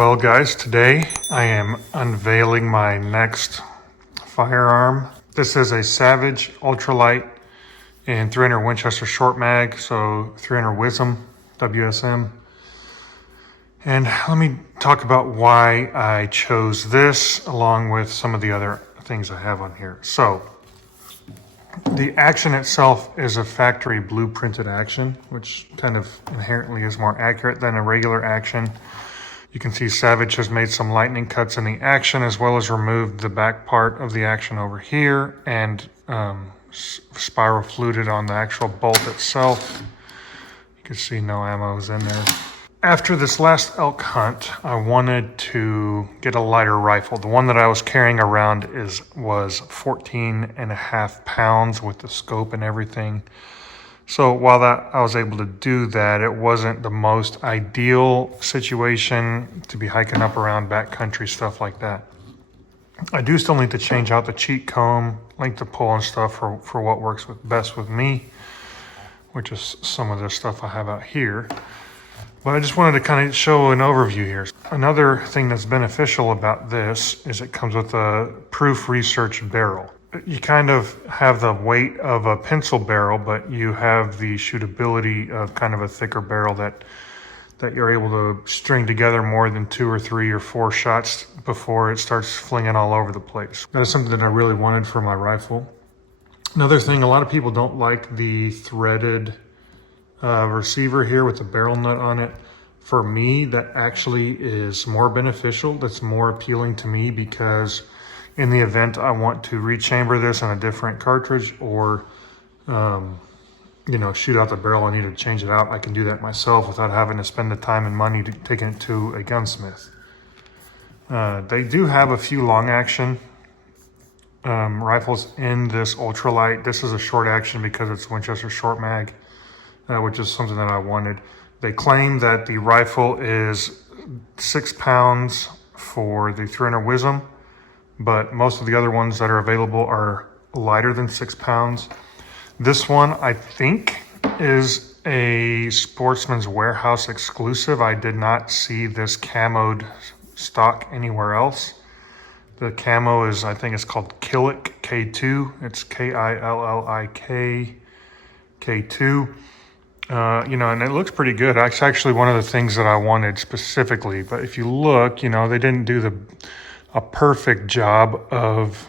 Well guys, today I am unveiling my next firearm. This is a Savage Ultralite in 300 Winchester short mag, so 300 WISM, WSM. And let me talk about why I chose this along with some of the other things I have on here. So the action itself is a factory blueprinted action, which kind of inherently is more accurate than a regular action. You can see Savage has made some lightning cuts in the action, as well as removed the back part of the action over here and spiral fluted on the actual bolt itself. You can see no ammo is in there. After this last elk hunt, I wanted to get a lighter rifle. The one that I was carrying around was 14.5 pounds with the scope and everything. So while I was able to do that, it wasn't the most ideal situation to be hiking up around backcountry, stuff like that. I do still need to change out the cheek comb, length of pull and stuff for what works best with me, which is some of the stuff I have out here. But I just wanted to kind of show an overview here. Another thing that's beneficial about this is it comes with a proof research barrel. You kind of have the weight of a pencil barrel, but you have the shootability of kind of a thicker barrel that you're able to string together more than 2 or 3 or 4 shots before it starts flinging all over the place. That is something that I really wanted for my rifle. Another thing, a lot of people don't like the threaded receiver here with the barrel nut on it. For me, that actually is more beneficial. That's more appealing to me because in the event I want to rechamber this on a different cartridge or, shoot out the barrel, I need to change it out, I can do that myself without having to spend the time and money taking it to a gunsmith. They do have a few long action rifles in this Ultralite. This is a short action because it's Winchester short mag, which is something that I wanted. They claim that the rifle is 6 pounds for the 300 WISM, but most of the other ones that are available are lighter than 6 pounds. This one, I think, is a Sportsman's Warehouse exclusive. I did not see this camoed stock anywhere else. The camo is, I think it's called Killik K2. It's Killik K2. And it looks pretty good. It's actually one of the things that I wanted specifically. But if you look, they didn't do a perfect job of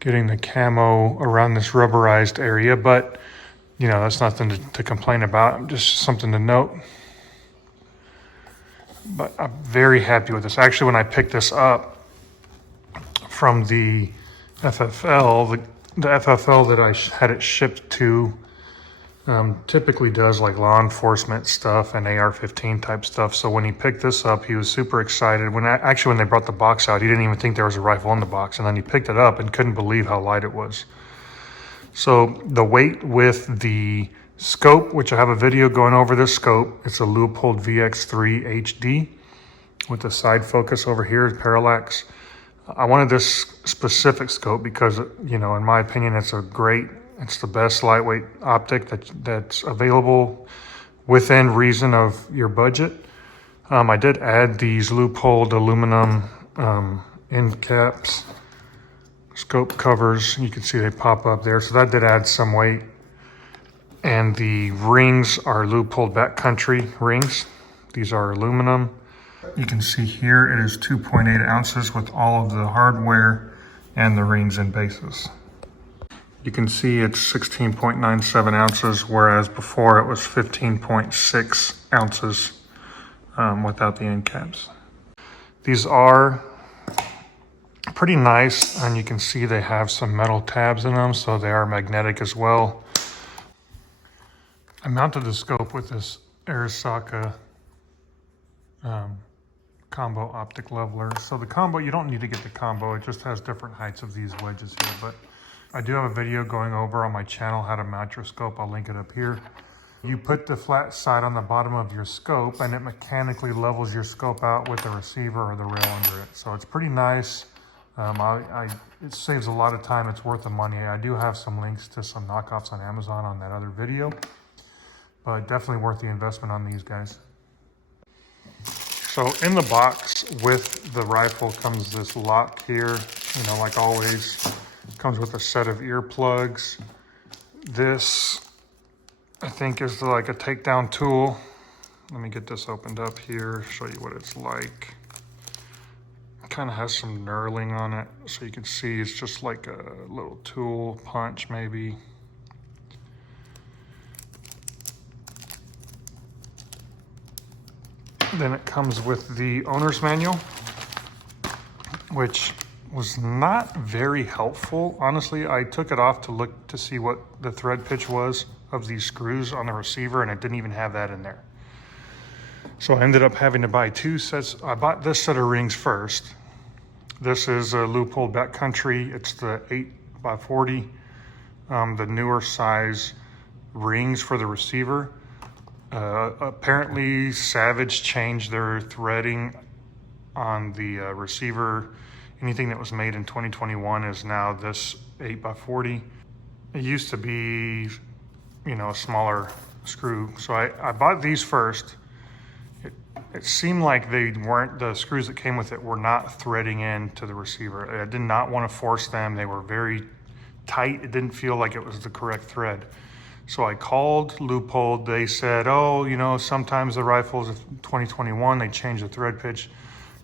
getting the camo around this rubberized area, but that's nothing to complain about, just something to note. But I'm very happy with this. Actually, when I picked this up from the FFL, the FFL that I had it shipped to typically does like law enforcement stuff and AR-15 type stuff. So when he picked this up, he was super excited. When they brought the box out, he didn't even think there was a rifle in the box. And then he picked it up and couldn't believe how light it was. So the weight with the scope, which I have a video going over this scope, it's a Leupold VX3 HD with the side focus over here, parallax. I wanted this specific scope because, in my opinion, it's the best lightweight optic that's available within reason of your budget. I did add these Leupold aluminum end caps, scope covers. You can see they pop up there. So that did add some weight. And the rings are Leupold backcountry rings. These are aluminum. You can see here it is 2.8 ounces with all of the hardware and the rings and bases. You can see it's 16.97 ounces, whereas before it was 15.6 ounces without the end caps. These are pretty nice, and you can see they have some metal tabs in them, so they are magnetic as well. I mounted the scope with this Arisaka combo optic leveler. So the combo, you don't need to get the combo, it just has different heights of these wedges here, but I do have a video going over on my channel how to mount your scope. I'll link it up here. You put the flat side on the bottom of your scope and it mechanically levels your scope out with the receiver or the rail under it. So it's pretty nice. It saves a lot of time. It's worth the money. I do have some links to some knockoffs on Amazon on that other video, but definitely worth the investment on these guys. So in the box with the rifle comes this lock here, you know, like always. Comes with a set of earplugs. This, I think, is like a takedown tool. Let me get this opened up here, show you what it's like. It kind of has some knurling on it, so you can see it's just like a little tool punch maybe. Then it comes with the owner's manual, which was not very helpful. Honestly, I took it off to look to see what the thread pitch was of these screws on the receiver, and it didn't even have that in there. So I ended up having to buy two sets. I bought this set of rings first. This is a Leupold Backcountry. It's the 8x40, the newer size rings for the receiver. Apparently Savage changed their threading on the receiver. Anything that was made in 2021 is now this 8x40. It used to be, you know, a smaller screw. So I bought these first. It seemed like they weren't, the screws that came with it were not threading into the receiver. I did not want to force them. They were very tight. It didn't feel like it was the correct thread. So I called Leupold. They said, oh, you know, sometimes the rifles of 2021, they change the thread pitch.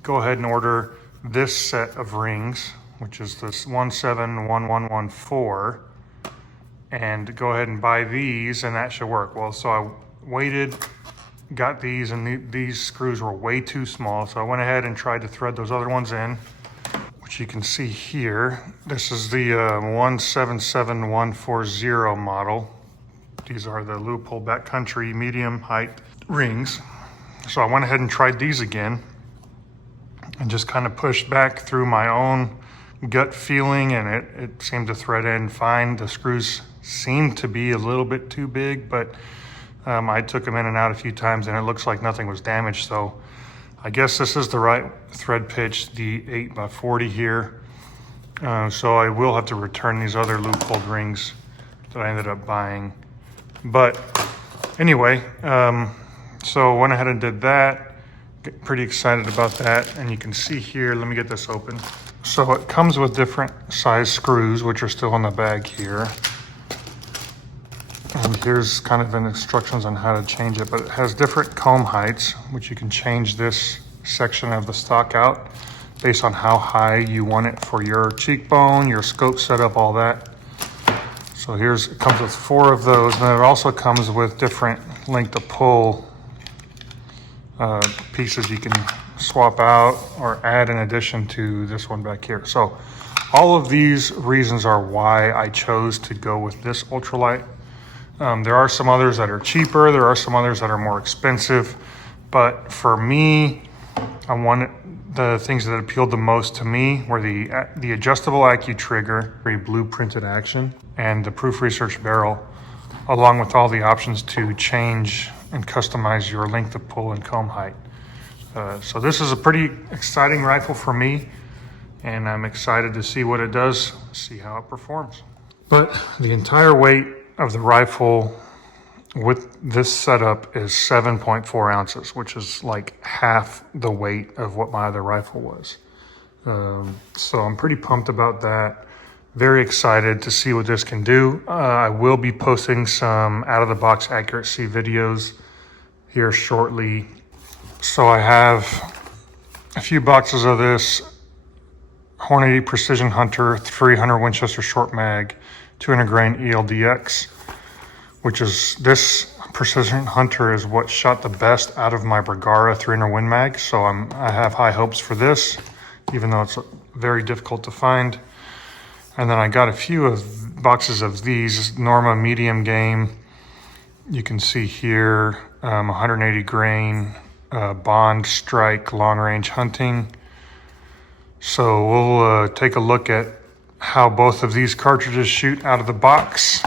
Go ahead and order this set of rings, which is this 171114, and go ahead and buy these, and that should work. Well, so I waited, got these, and these screws were way too small. So I went ahead and tried to thread those other ones in, which you can see here. This is the 177140 model. These are the Leupold Backcountry medium height rings. So I went ahead and tried these again and just kind of pushed back through my own gut feeling, and it seemed to thread in fine. The screws seemed to be a little bit too big, but I took them in and out a few times and it looks like nothing was damaged. So I guess this is the right thread pitch, the 8x40 here. So I will have to return these other Leupold rings that I ended up buying. But anyway, so went ahead and did that. Get pretty excited about that. And you can see here, let me get this open. So it comes with different size screws, which are still in the bag here. And here's kind of an instructions on how to change it, but it has different comb heights, which you can change this section of the stock out based on how high you want it for your cheekbone, your scope setup, all that. So it comes with 4 of those, and it also comes with different length to pull pieces you can swap out or add in addition to this one back here. So all of these reasons are why I chose to go with this Ultralite. There are some others that are cheaper. There are some others that are more expensive. But for me, the things that appealed the most to me were the adjustable AccuTrigger, trigger, very blueprinted action, and the Proof Research barrel, along with all the options to change and customize your length of pull and comb height. So this is a pretty exciting rifle for me, and I'm excited to see what it does, see how it performs. But the entire weight of the rifle with this setup is 7.4 ounces, which is like half the weight of what my other rifle was. So I'm pretty pumped about that. Very excited to see what this can do. I will be posting some out-of-the-box accuracy videos here shortly. So I have a few boxes of this Hornady Precision Hunter 300 Winchester short mag, 200 grain ELDX, which is this Precision Hunter is what shot the best out of my Bergara 300 Win Mag. So I have high hopes for this, even though it's very difficult to find. And then I got a few boxes of these Norma medium game. You can see here 180 grain Bond Strike long range hunting. So we'll take a look at how both of these cartridges shoot out of the box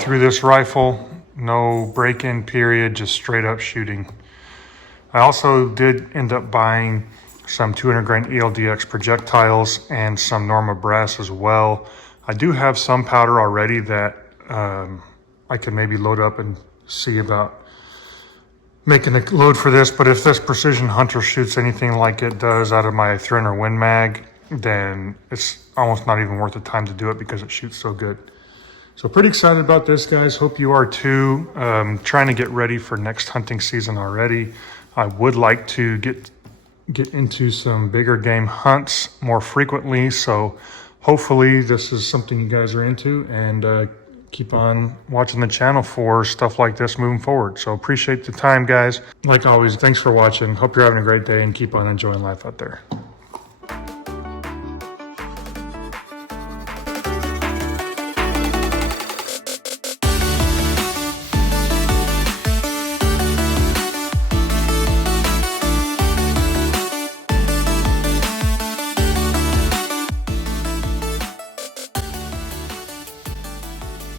through this rifle. No break-in period, just straight up shooting. I also did end up buying some 200 grain ELDX projectiles and some Norma brass as well. I do have some powder already that I can maybe load up and see about making a load for this, but if this Precision Hunter shoots anything like it does out of my 300 Win Mag, then it's almost not even worth the time to do it because it shoots so good. So pretty excited about this, guys. Hope you are too. Trying to get ready for next hunting season already. I would like to get into some bigger game hunts more frequently. So hopefully this is something you guys are into, and keep on watching the channel for stuff like this moving forward. So appreciate the time, guys. Like always, thanks for watching. Hope you're having a great day and keep on enjoying life out there.